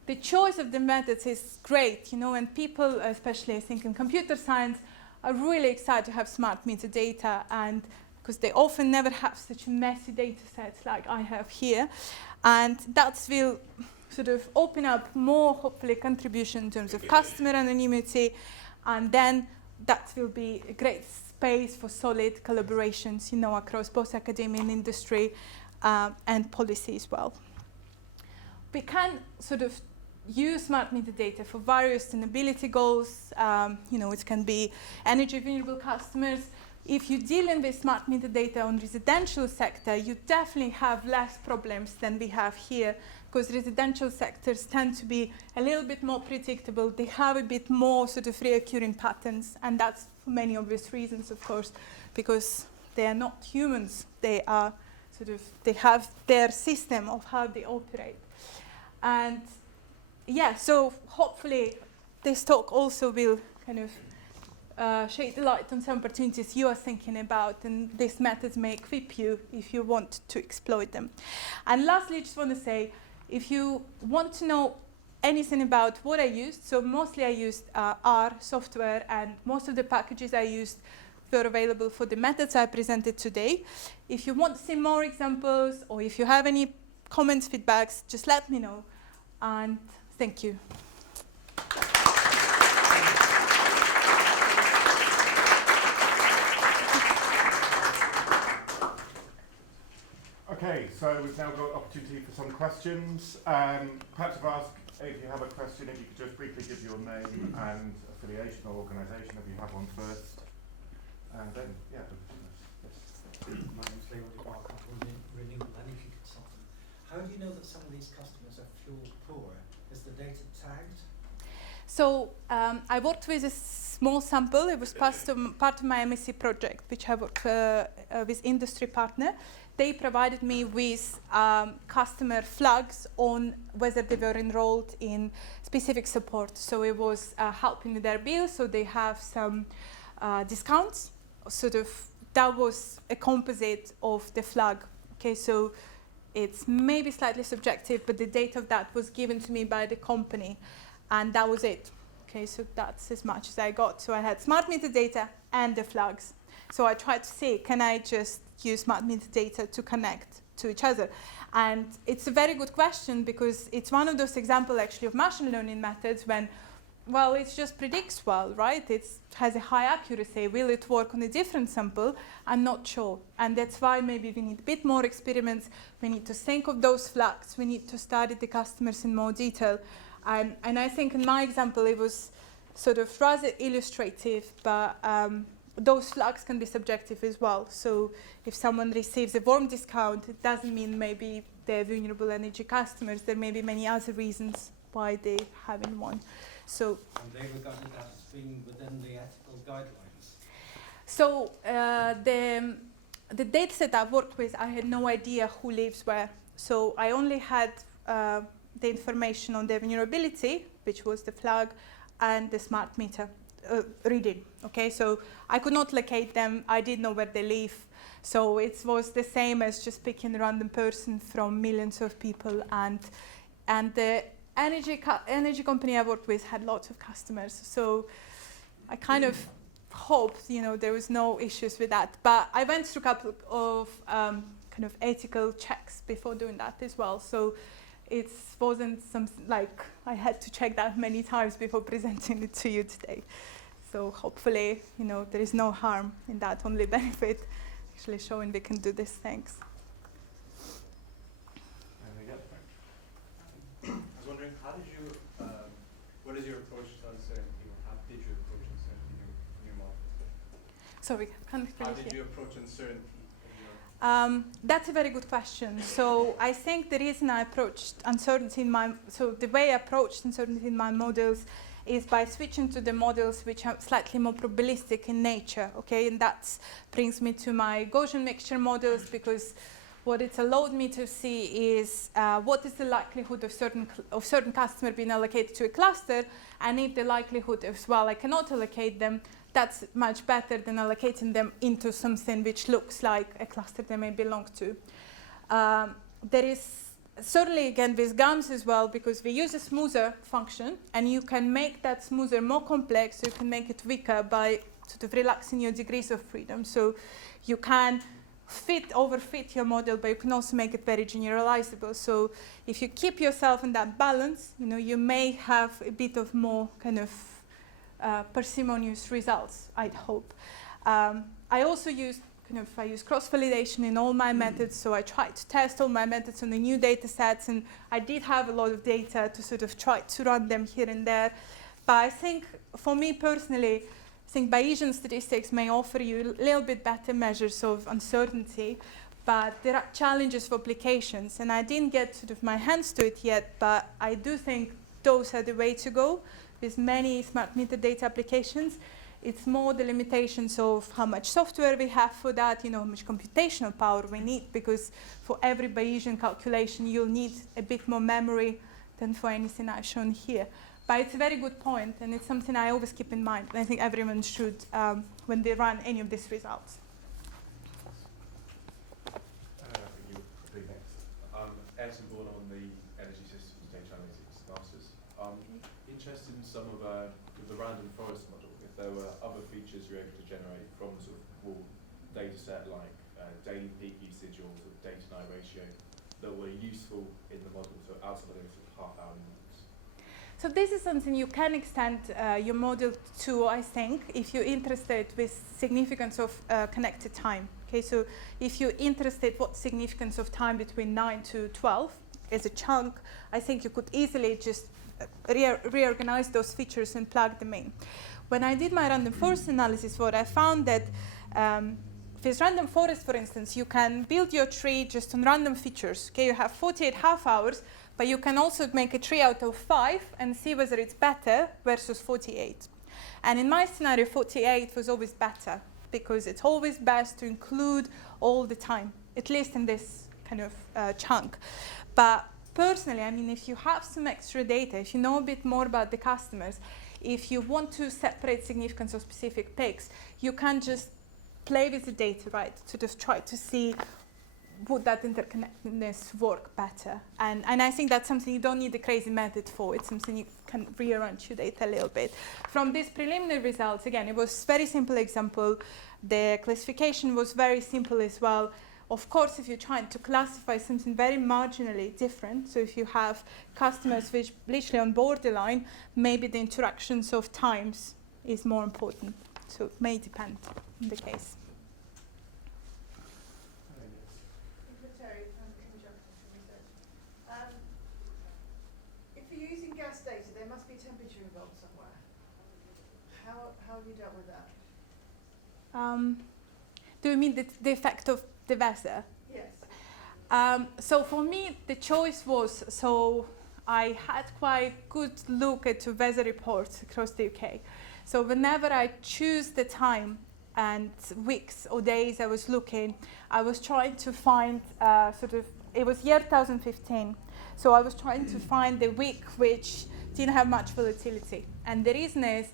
the choice of the methods is great, you know, and people, especially I think in computer science, are really excited to have smart meter data, and because they often never have such messy data sets like I have here. And that will sort of open up more, hopefully, contribution in terms of customer anonymity, and then that will be a great space for solid collaborations, you know, across both academia and industry and policy as well. We can sort of use smart meter data for various sustainability goals. You know, it can be energy vulnerable customers. If you're dealing with smart meter data on residential sector, you definitely have less problems than we have here, because residential sectors tend to be a little bit more predictable. They have a bit more sort of recurring patterns, and that's for many obvious reasons, of course, because they are not humans. They are sort of, they have their system of how they operate. And yeah, so hopefully this talk also will kind of shed the light on some opportunities you are thinking about, and these methods may equip you if you want to exploit them. And lastly, I just want to say, if you want to know anything about what I used, so mostly I used R software, and most of the packages I used were available for the methods I presented today. If you want to see more examples, or if you have any comments, feedbacks, just let me know. And thank you. Okay, so we've now got opportunity for some questions. Perhaps I've asked, if you have a question, if you could just briefly give your name and affiliation or organisation, if you have one first. And then, yeah, My name's Leon Barker from Renewable Energy Consultant. How do you know that some of these customers are fuel poor? Is the data tagged? So I worked with a small sample. It was part of my MSc project, which I worked with industry partner. They provided me with customer flags on whether they were enrolled in specific support. So it was helping with their bill, so they have some discounts. Sort of, that was a composite of the flag. Okay, so it's maybe slightly subjective, but the data of that was given to me by the company, and that was it. Okay, so that's as much as I got. So I had smart meter data and the flags. So I tried to see, can I just use smart meter data to connect to each other? And it's a very good question, because it's one of those examples actually of machine learning methods when, well, it just predicts well, right? It has a high accuracy. Will it work on a different sample? I'm not sure. And that's why maybe we need a bit more experiments. We need to think of those flags. We need to study the customers in more detail. And I think in my example, it was sort of rather illustrative, but those flags can be subjective as well. So if someone receives a warm discount, it doesn't mean maybe they're vulnerable energy customers. There may be many other reasons why they haven't one. So, And they regarded that as being within the ethical guidelines. So the data set I worked with, I had no idea who lives where. So I only had the information on their vulnerability, which was the flag, and the smart meter reading. Okay, so I could not locate them. I didn't know where they live. So it was the same as just picking a random person from millions of people. And the energy company I worked with had lots of customers. So I kind of hope, there was no issues with that. But I went through a couple of kind of ethical checks before doing that as well. So it wasn't something like I had to check that many times before presenting it to you today. So hopefully, there is no harm in that, only benefit, actually showing we can do these things. I was wondering, what is your approach to uncertainty, or how did you approach uncertainty in your model? Sorry, can't How finish did here. you approach uncertainty in your That's a very good question. So I think the reason I approached uncertainty the way I approached uncertainty in my models is by switching to the models which are slightly more probabilistic in nature, okay? And that brings me to my Gaussian mixture models, because what it's allowed me to see is what is the likelihood of certain customer being allocated to a cluster, and if the likelihood as well I cannot allocate them, that's much better than allocating them into something which looks like a cluster they may belong to. There is certainly, again, with GAMS as well, because we use a smoother function, and you can make that smoother more complex, so you can make it weaker by sort of relaxing your degrees of freedom. So you can overfit your model, but you can also make it very generalizable. So if you keep yourself in that balance, you may have a bit of more kind of parsimonious results, I'd hope. I also use cross-validation in all my methods, so I tried to test all my methods on the new data sets, and I did have a lot of data to sort of try to run them here and there. But I think, for me personally, I think Bayesian statistics may offer you a little bit better measures of uncertainty, but there are challenges for applications, and I didn't get sort of my hands to it yet, but I do think those are the way to go with many smart meter data applications. It's more the limitations of how much software we have for that, how much computational power we need, because for every Bayesian calculation, you'll need a bit more memory than for anything I've shown here. But it's a very good point, and it's something I always keep in mind, and I think everyone should when they run any of these results. You probably next. Edison Bourne on the Energy Systems Data Analytics Masters. Interested in some of the random forest model, if there were other features you're able to generate from sort of raw data set like daily peak usage or sort of day-to-night ratio that were useful in the model, so outside of those sort of half-hourly models. So this is something you can extend your model to, I think, if you're interested with significance of connected time. Okay, so if you're interested what significance of time between 9 to 12 is a chunk, I think you could easily just reorganize those features and plug them in. When I did my random forest analysis, what I found that with random forest, for instance, you can build your tree just on random features. Okay, you have 48 half hours, but you can also make a tree out of 5 and see whether it's better versus 48. And in my scenario, 48 was always better, because it's always best to include all the time, at least in this kind of chunk. But personally, I mean, if you have some extra data, if you know a bit more about the customers, if you want to separate significance of specific peaks, you can just play with the data, right? Sort of try to see would that interconnectedness work better. And I think that's something you don't need a crazy method for. It's something you can rearrange your data a little bit. From these preliminary results, again, it was very simple example. The classification was very simple as well. Of course, if you're trying to classify something very marginally different, so if you have customers which literally on borderline, maybe the interactions of times is more important. So it may depend on the case. If you're using gas data, there must be temperature involved somewhere. How have you dealt with that? Do you mean the effect of the weather? Yes. So for me, the choice was, so I had quite good look at the weather reports across the UK. So whenever I choose the time and weeks or days I was looking, I was trying to find it was year 2015. So I was trying to find the week which didn't have much volatility. And the reason is,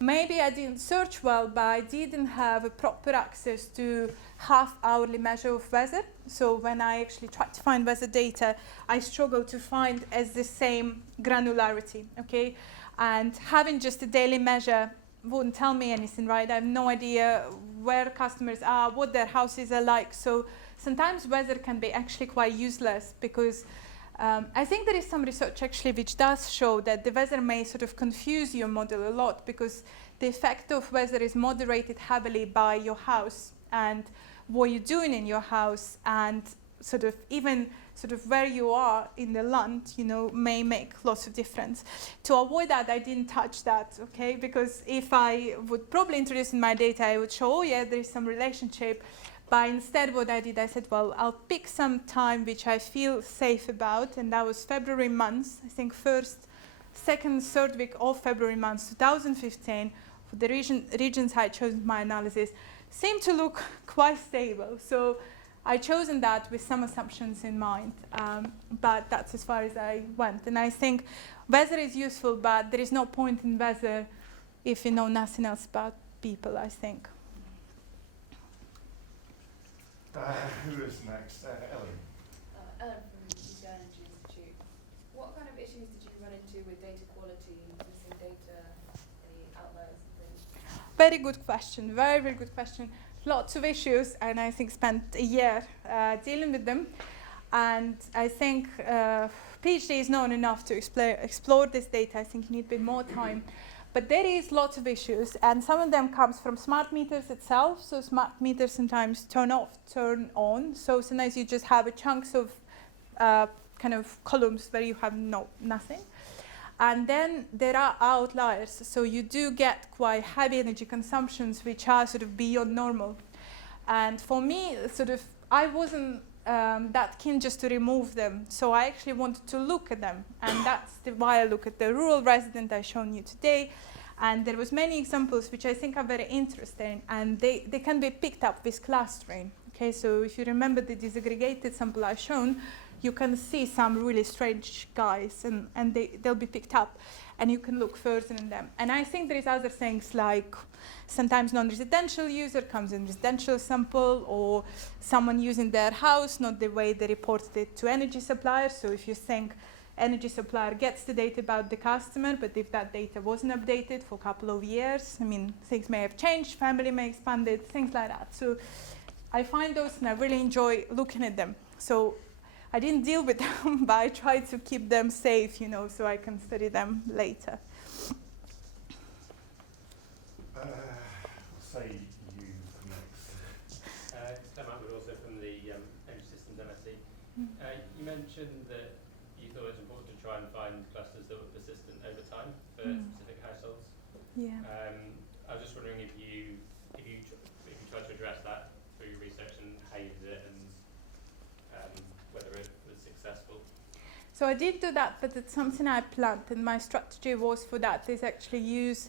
maybe I didn't search well, but I didn't have a proper access to half-hourly measure of weather. So when I actually tried to find weather data, I struggled to find as the same granularity, okay? And having just a daily measure won't tell me anything, right? I have no idea where customers are, what their houses are like. So sometimes weather can be actually quite useless because I think there is some research actually which does show that the weather may sort of confuse your model a lot because the effect of weather is moderated heavily by your house and what you're doing in your house, and sort of even sort of where you are in the land, you know, may make lots of difference. To avoid that, I didn't touch that, okay? Because if I would probably introduce in my data, I would show, oh yeah, there is some relationship. But instead what I did, I said, well, I'll pick some time which I feel safe about, and that was February month, I think second, third week of February month, 2015, for the regions I chose in my analysis, seemed to look quite stable. So I chosen that with some assumptions in mind, but that's as far as I went. And I think weather is useful, but there is no point in weather if you know nothing else about people, I think. Who is next? Ellen. Ellen from the UCL Energy Institute. What kind of issues did you run into with data quality, missing data, any outliers and things? Very good question, very, very good question. Lots of issues, and I think spent a year dealing with them. And I think PhD is not enough to explore this data. I think you need a bit more time. But there is lots of issues, and some of them comes from smart meters itself. So smart meters sometimes turn off, turn on. So sometimes you just have a chunks of kind of columns where you have nothing. And then there are outliers. So you do get quite heavy energy consumptions, which are sort of beyond normal. And for me, sort of, I wasn't that keen just to remove them. So I actually wanted to look at them. And that's why I look at the rural resident I've shown you today. And there was many examples which I think are very interesting. And they can be picked up with clustering. Okay, so if you remember the disaggregated sample I've shown, you can see some really strange guys, and they'll be picked up, and you can look further in them. And I think there is other things like sometimes non-residential user comes in residential sample, or someone using their house, not the way they reported it to energy supplier. So if you think energy supplier gets the data about the customer, but if that data wasn't updated for a couple of years, I mean, things may have changed, family may have expanded, things like that. So I find those, and I really enjoy looking at them. So I didn't deal with them, but I tried to keep them safe, you know, so I can study them later. Say you next. Sam Atwood, also from the Energy Systems MSc. You mentioned that you thought it was important to try and find clusters that were persistent over time for specific households. Yeah. I was just wondering if you tried to address that through your research, and how you did it, and whether it was successful. So I did do that, but it's something I planned, and my strategy was for that is actually use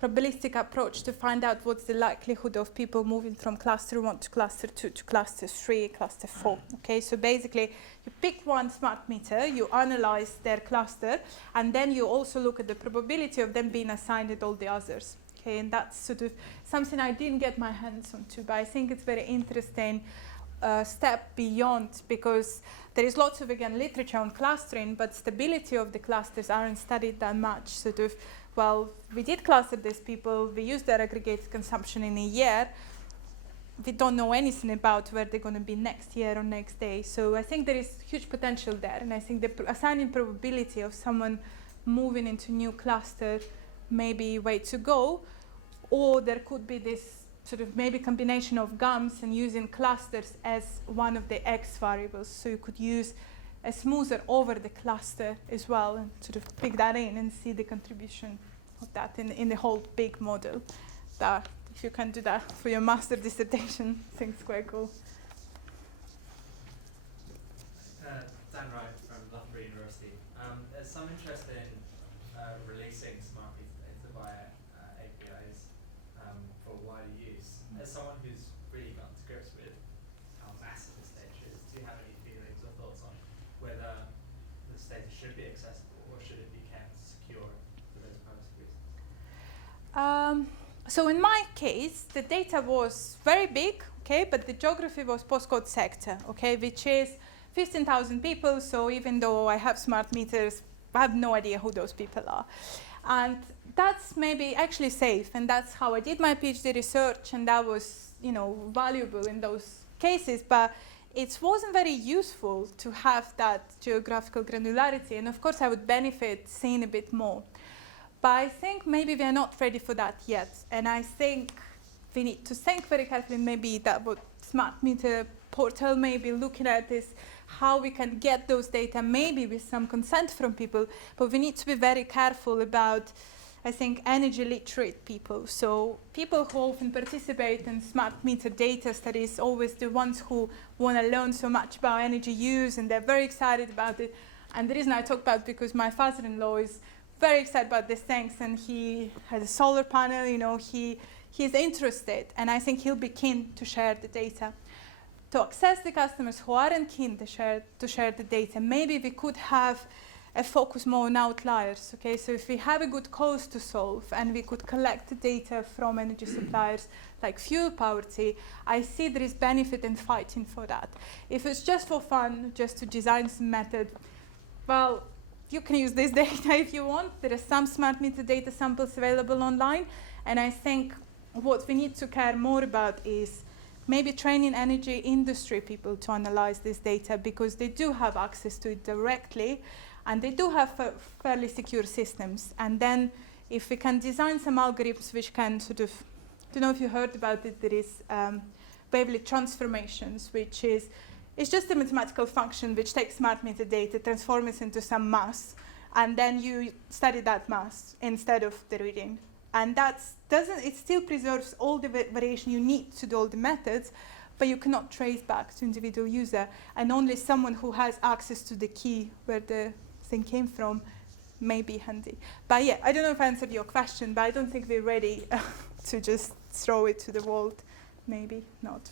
probabilistic approach to find out what's the likelihood of people moving from cluster 1 to cluster 2 to cluster 3, cluster 4. Okay, so basically you pick one smart meter, you analyze their cluster, and then you also look at the probability of them being assigned at all the others. Okay, and that's sort of something I didn't get my hands on to, but I think it's very interesting step beyond, because there is lots of, again, literature on clustering, but stability of the clusters aren't studied that much. Sort of, well, we did cluster these people, we used their aggregated consumption in a year, we don't know anything about where they're going to be next year or next day. So I think there is huge potential there, and I think the assigning probability of someone moving into new cluster may be way to go, or there could be this sort of maybe combination of GUMs and using clusters as one of the X variables. So you could use a smoother over the cluster as well, and sort of pick that in and see the contribution of that in the whole big model. That if you can do that for your master dissertation, I think it's quite cool. Dan Wright from Loughborough University. There's some interest in releasing smart meter data via APIs for wider use. As someone who's really gotten to grips with how massive this data is, do you have any feelings or thoughts on whether this data should be accessible, or should it be kept secure for those privacy reasons? So in my case, the data was very big, okay, but the geography was postcode sector, okay, which is 15,000 people. So even though I have smart meters, I have no idea who those people are. And that's maybe actually safe, and that's how I did my PhD research, and that was, you know, valuable in those cases. But it wasn't very useful to have that geographical granularity, and of course I would benefit seeing a bit more. But I think maybe we are not ready for that yet, and I think we need to think very carefully. Maybe that what smart meter portal may be looking at is how we can get those data, maybe with some consent from people, but we need to be very careful about, I think, energy literate people. So people who often participate in smart meter data studies, always the ones who want to learn so much about energy use, and they're very excited about it. And the reason I talk about it because my father-in-law is very excited about these things, and he has a solar panel, you know, he's interested, and I think he'll be keen to share the data. To access the customers who aren't keen to share the data, maybe we could have a focus more on outliers. Okay, so if we have a good cause to solve and we could collect the data from energy suppliers like fuel poverty, I see there is benefit in fighting for that. If it's just for fun, just to design some method, well, you can use this data if you want. There are some smart meter data samples available online, and I think what we need to care more about is maybe training energy industry people to analyze this data, because they do have access to it directly, and they do have fairly secure systems. And then if we can design some algorithms which can sort of, I don't know if you heard about it, there is wavelet transformations, which is, it's just a mathematical function which takes smart meter data, transforms it into some mass, and then you study that mass instead of the reading. And it still preserves all the variation you need to do all the methods, but you cannot trace back to individual user, and only someone who has access to the key where the thing came from may be handy. But yeah, I don't know if I answered your question, but I don't think we're ready to just throw it to the wall. Maybe not.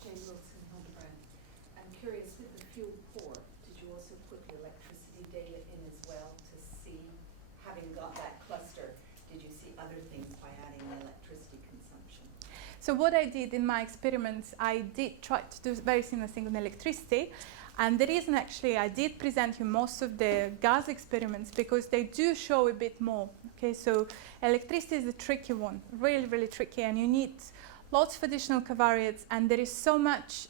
Jane Wilson, Hildebrand. I'm curious, with the fuel poor, did you also put the electricity data in as well to see, having got that cluster, did you see other things by adding the electricity consumption? So what I did in my experiments, I did try to do a very similar thing on electricity. And the reason actually I did present you most of the gas experiments, because they do show a bit more. Okay, so electricity is a tricky one, really, really tricky, and you need lots of additional covariates, and there is so much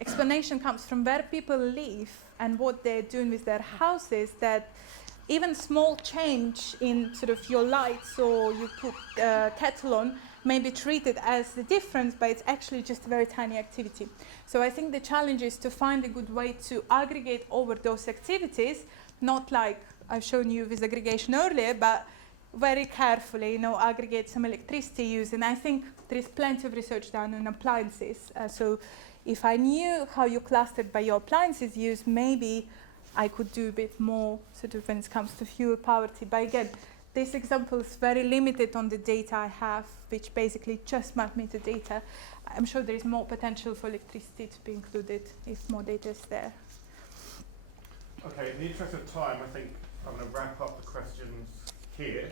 explanation comes from where people live and what they're doing with their houses, that even small change in sort of your lights, or you put kettle on, may be treated as the difference, but it's actually just a very tiny activity. So I think the challenge is to find a good way to aggregate over those activities, not like I've shown you with aggregation earlier, but very carefully, you know, aggregate some electricity use. And I think there is plenty of research done on appliances. So if I knew how you clustered by your appliances use, maybe I could do a bit more sort of when it comes to fuel poverty. But again, this example is very limited on the data I have, which basically just smart meter data. I'm sure there is more potential for electricity to be included if more data is there. Okay, in the interest of time, I think I'm going to wrap up the questions here.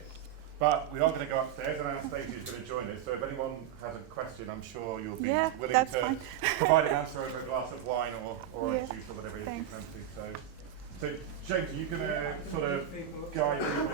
But we are going to go upstairs, and Anastasia is going to join us. So if anyone has a question, I'm sure you'll be willing to provide an answer over a glass of wine or orange juice or whatever it is you fancy. So James, are you going to sort of guide people